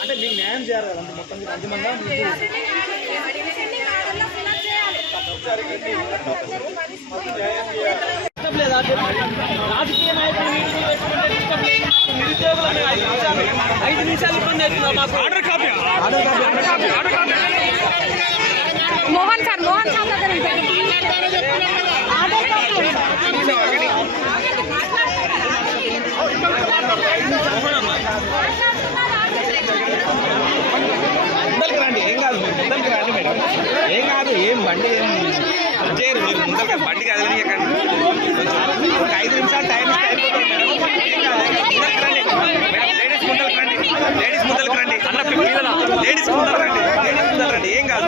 అంటే మీకు న్యాయం చేయాలి కదండి మొత్తం మీరు అంతమంది రాజకీయ నాయకులు మీటింగ్లు పెట్టుకుంటే డిస్టర్బ్ లేదు నిరుద్యోగులు మేము ఐదు నిమిషాలు ఐదు నిమిషాలు ఇబ్బంది అవుతుందా మాకు order copy order copy order copy Mohan sir Mohan sir దగ్గర బండి చేయరు మీరు ముందరికి బండి కదలనియకండి ఒక ఐదు నిమిషాలు టైం లేడీస్ ముందరికి రండి లేడీస్ ముందరికి రండి అన్న లేడీస్ ముందరికి రండి లేడీస్ ముందరికి రండి ఏం కాదు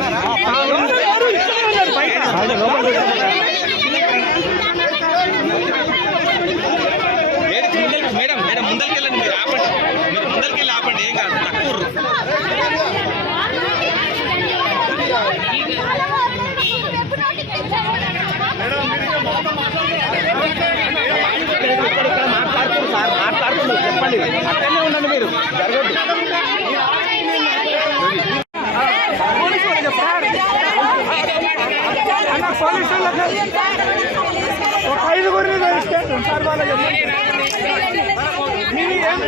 లేడీస్ ముందరికి మేడం మేడం ముందరికి వెళ్ళండి మీరు ఆపండి మీరు ముందరికి వెళ్ళి ఆపండి ఏం కాదు తక్కువ ఇక్కడ మాట్లాడుతున్నారు సార్ చెప్పండి. అక్కడనే ఉండండి మీరు. జరగదు ఐదుగురిని తెలుసుకుంటాం సార్ వాళ్ళకి మీరు ఏం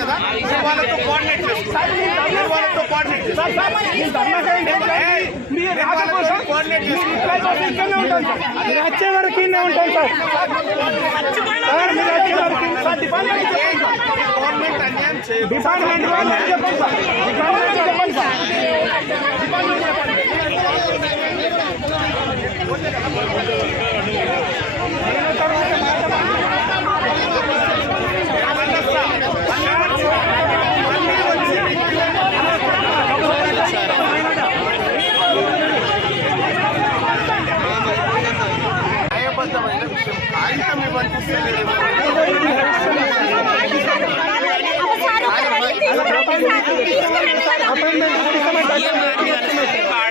కదా వాళ్ళతో కోఆర్డినేట్ చేస్తారు వాళ్ళతో కోఆర్డినేట్ చేస్తారు మీరు రాక కోసం కోఆర్డినేట్ చేస్తారు ఇక్కడనే ఉంటాం సార్. మీరు వచ్చే వరకు ఉంటాం సార్ సార్ మీరు వచ్చే వరకు సార్ డిపార్ట్మెంట్ చెప్పండి సార్ గవర్నమెంట్ అన్యాయం చేయదు డిపార్ట్మెంట్ వాళ్ళకి చెప్పండి సార్ డిపార్ట్మెంట్ చెప్పండి సార్ డిపార్ట్మెంట్ చెప్పండి న్యాయబద్ధమైన విషయం కాగితం ఇవ్వండి ये मानने वाले बाढ़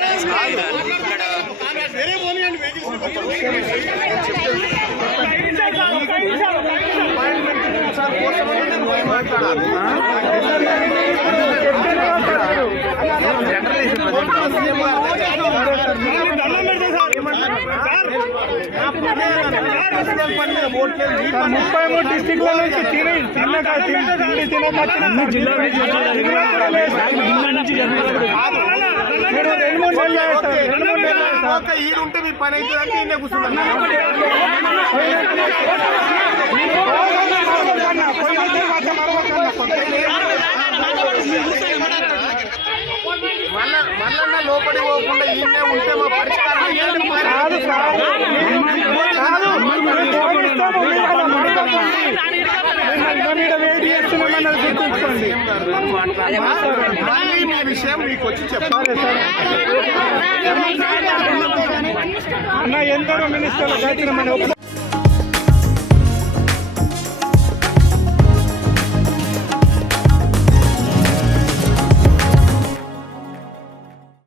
ముప్పై మూడు డిస్టిక్ల నుంచి తిని తిన్నక తిండి తినక జిల్లా నుంచి మీరు రెండు మూడు నెలలు చేస్తారు. రెండు మూడు నెలలు చేస్తారు. ఈడుంటే మీ పని అయితే ఈయన మళ్ళా మళ్ళా లోపలి పోకుండా ఈయనే ఉంటే మా గుర్తుంచుకోండి. మళ్ళీ మీ విషయం మీకు వచ్చి చెప్పాలి. సార్ అన్న ఎందరో మినిస్టర్లు గడిచిన మన